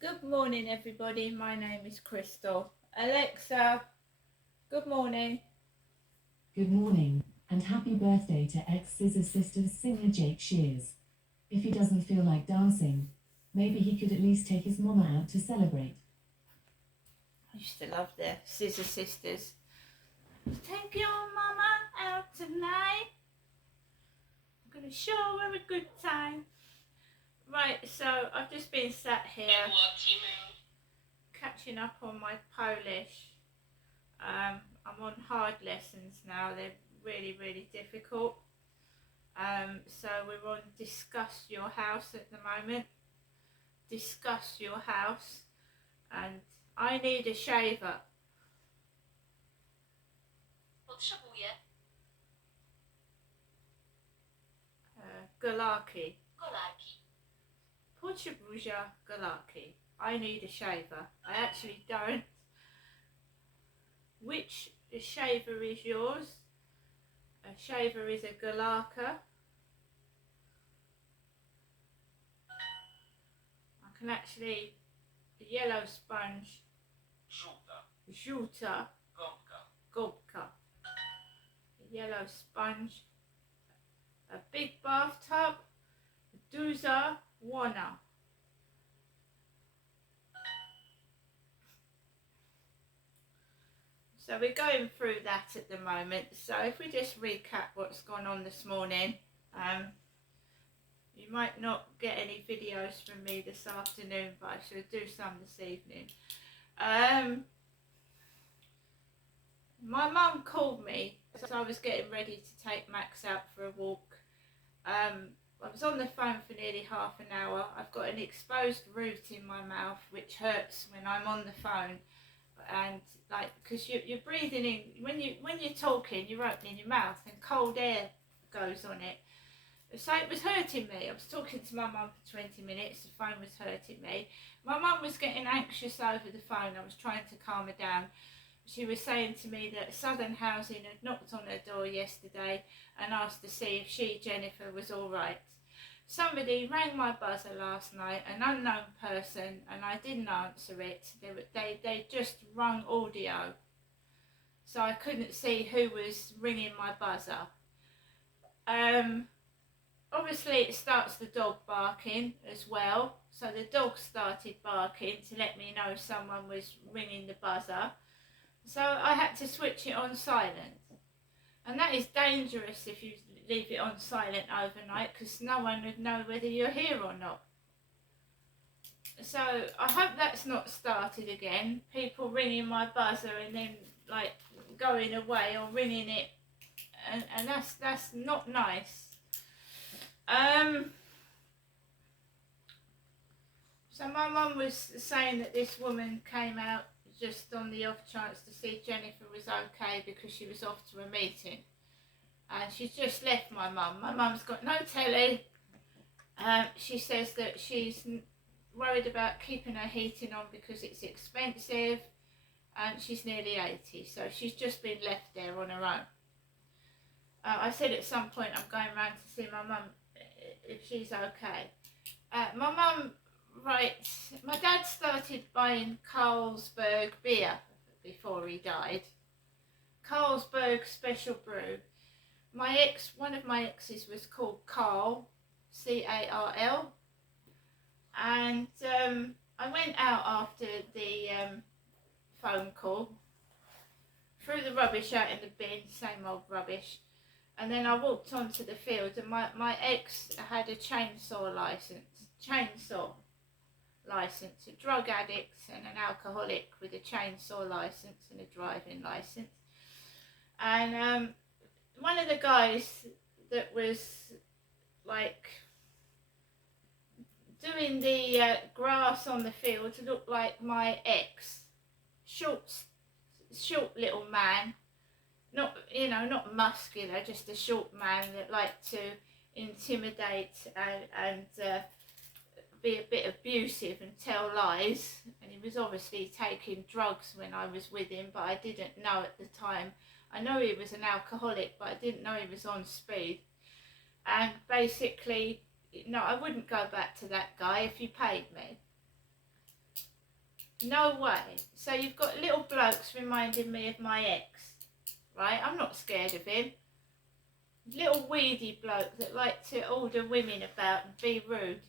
Good morning, everybody. My name is Crystal. Alexa, good morning. Good morning, and happy birthday to ex-Scissor Sisters singer Jake Shears. If he doesn't feel like dancing, maybe he could at least take his mama out to celebrate. I used to love the Scissor Sisters. Take your mama out tonight. I'm going to show her a good time. Right, so I've just been sat here catching up on my Polish. I'm on hard lessons now. They're really difficult. So we're on Discuss Your House at the moment. Discuss your house, and I need a shaver. Potrzebuję Galarki. kolarki. Potrzebuję galarki. I need a shaver. I actually don't. Which shaver is yours? A shaver is a galarka. I can actually, a yellow sponge, Żółta. żółta Gąbka. gąbka. A yellow sponge, a big bathtub, duza wana. So we're going through that at the moment. So if we just recap what's gone on this morning, you might not get any videos from me this afternoon, but I shall do some this evening. My mum called me as I was getting ready to take Max out for a walk. I was on the phone for nearly half an hour. I've got an exposed root in my mouth which hurts when I'm on the phone, and like because you're breathing in when you're talking, you're opening your mouth and cold air goes on it. So it was hurting me. I was talking to my mum for 20 minutes. The phone was hurting me. My mum was getting anxious over the phone. I was trying to calm her down. She was saying to me that Southern Housing had knocked on her door yesterday and asked to see if she, Jennifer, was all right. Somebody rang my buzzer last night, an unknown person, and I didn't answer it. They just rung audio, so I couldn't see who was ringing my buzzer. Obviously it starts the dog barking as well, so the dog started barking to let me know someone was ringing the buzzer. So I had to switch it on silent, and that is dangerous if you leave it on silent overnight, because no one would know whether you're here or not. So I hope that's not started again, people ringing my buzzer and then like going away or ringing it, and that's not nice. So my mum was saying that this woman came out just on the off chance to see Jennifer was okay because she was off to a meeting, and she's just left my mum. My mum's got no telly. She says that she's worried about keeping her heating on because it's expensive, and she's nearly 80, so she's just been left there on her own. I said at some point I'm going round to see my mum if she's okay. My mum writes, my dad started buying Carlsberg beer before he died. Carlsberg Special Brew. One of my exes was called Carl, C-A-R-L. And I went out after the phone call, threw the rubbish out in the bin, same old rubbish. And then I walked onto the field, and my ex had a chainsaw license, a drug addict and an alcoholic with a chainsaw license and a driving license. And one of the guys that was like doing the grass on the field looked like my ex, short little man. Not muscular, just a short man that liked to intimidate and be a bit abusive and tell lies. And he was obviously taking drugs when I was with him, but I didn't know at the time. I know he was an alcoholic, but I didn't know he was on speed. And basically, no, I wouldn't go back to that guy if you paid me. No way. So you've got little blokes reminding me of my ex, right? I'm not scared of him. Little weedy bloke that like to order women about and be rude.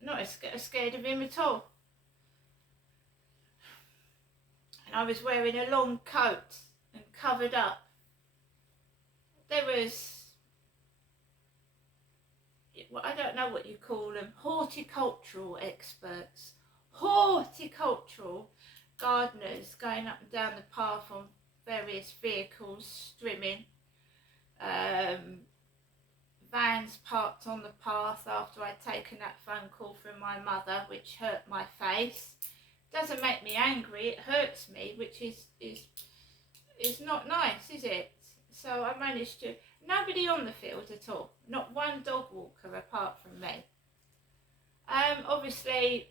Not as scared of him at all. And I was wearing a long coat and covered up. There was, well, I don't know what you call them, horticultural experts, horticultural gardeners going up and down the path on various vehicles, strimming, vans parked on the path after I'd taken that phone call from my mother, which hurt my face. Doesn't make me angry, it hurts me, which is not nice, is it? So I managed to, nobody on the field at all, not one dog walker apart from me. Obviously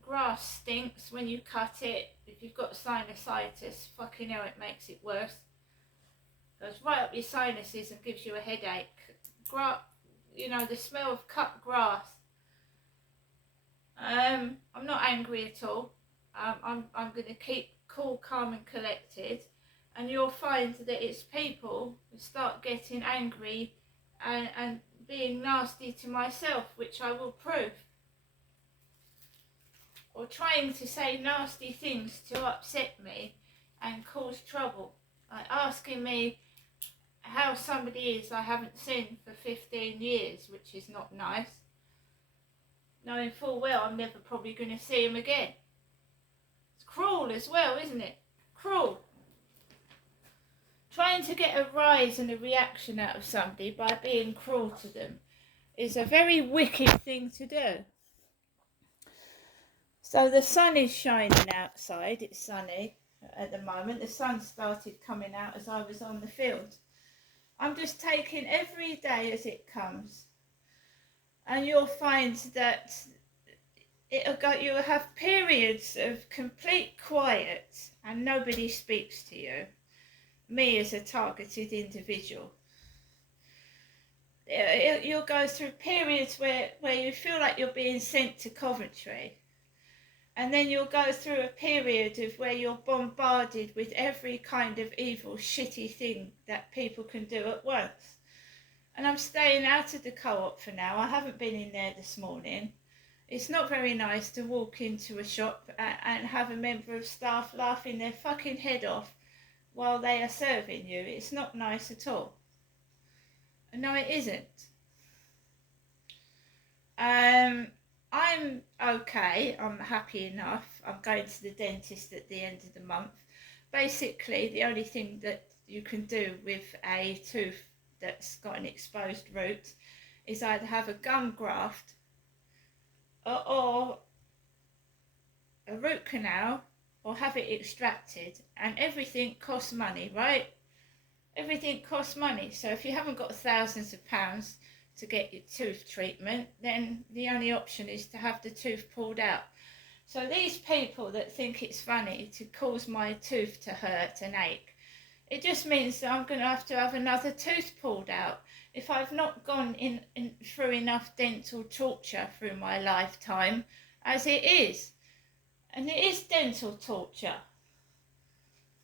grass stinks when you cut it. If you've got sinusitis, fucking hell, it makes it worse. Goes right up your sinuses and gives you a headache. You know, the smell of cut grass. I'm not angry at all. I'm going to keep cool, calm and collected, and you'll find that it's people who start getting angry and being nasty to myself, which I will prove, or trying to say nasty things to upset me and cause trouble, like asking me how somebody is I haven't seen for 15 years, which is not nice, knowing full well I'm never probably going to see him again. It's cruel as well, isn't it? Cruel. Trying to get a rise and a reaction out of somebody by being cruel to them is a very wicked thing to do. So the sun is shining outside, it's sunny at the moment. The sun started coming out as I was on the field. I'm just taking every day as it comes, and you'll find that you'll have periods of complete quiet and nobody speaks to you. Me as a targeted individual. You'll go through periods where you feel like you're being sent to Coventry, and then you'll go through a period of where you're bombarded with every kind of evil, shitty thing that people can do at once. And I'm staying out of the co-op for now. I haven't been in there this morning. It's not very nice to walk into a shop and have a member of staff laughing their fucking head off while they are serving you. It's not nice at all. No, it isn't. I'm okay. I'm happy enough. I'm going to the dentist at the end of the month. Basically, the only thing that you can do with a tooth that's got an exposed root is either have a gum graft or a root canal, or have it extracted, and everything costs money, right? Everything costs money. So if you haven't got thousands of pounds to get your tooth treatment, then the only option is to have the tooth pulled out. So these people that think it's funny to cause my tooth to hurt and ache, it just means that I'm going to have another tooth pulled out. If I've not gone through enough dental torture through my lifetime, as it is. And it is dental torture.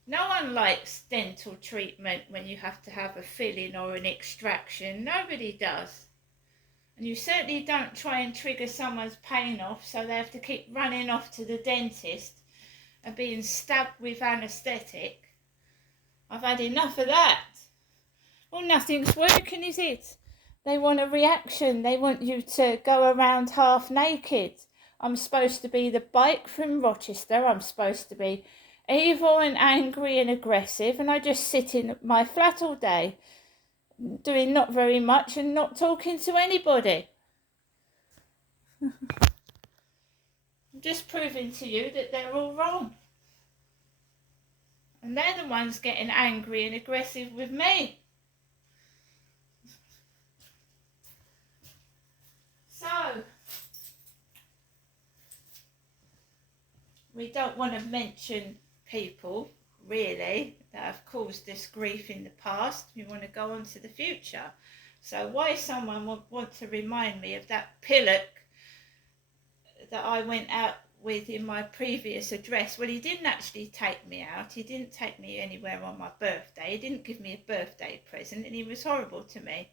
No one likes dental treatment when you have to have a filling or an extraction. Nobody does. And you certainly don't try and trigger someone's pain off so they have to keep running off to the dentist and being stabbed with anaesthetic. I've had enough of that. Well, nothing's working, is it? They want a reaction. They want you to go around half naked. I'm supposed to be the bike from Rochester. I'm supposed to be evil and angry and aggressive, and I just sit in my flat all day, doing not very much and not talking to anybody. I'm just proving to you that they're all wrong. And they're the ones getting angry and aggressive with me. So, we don't want to mention people, really, that have caused us grief in the past. We want to go on to the future. So why someone would want to remind me of that pillock that I went out with in my previous address. Well, he didn't actually take me out. He didn't take me anywhere on my birthday. He didn't give me a birthday present, and he was horrible to me.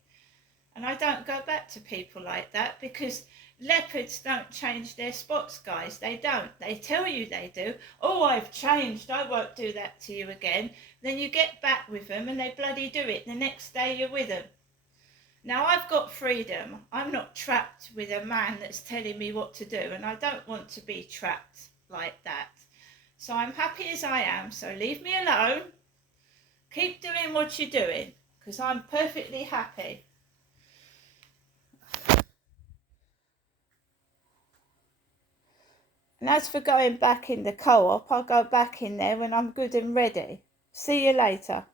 And I don't go back to people like that, because leopards don't change their spots, guys. They don't. They tell you they do. Oh, I've changed. I won't do that to you again. Then you get back with them and they bloody do it. The next day you're with them. Now, I've got freedom. I'm not trapped with a man that's telling me what to do, and I don't want to be trapped like that. So I'm happy as I am. So leave me alone. Keep doing what you're doing, because I'm perfectly happy. And as for going back in the co-op, I'll go back in there when I'm good and ready. See you later.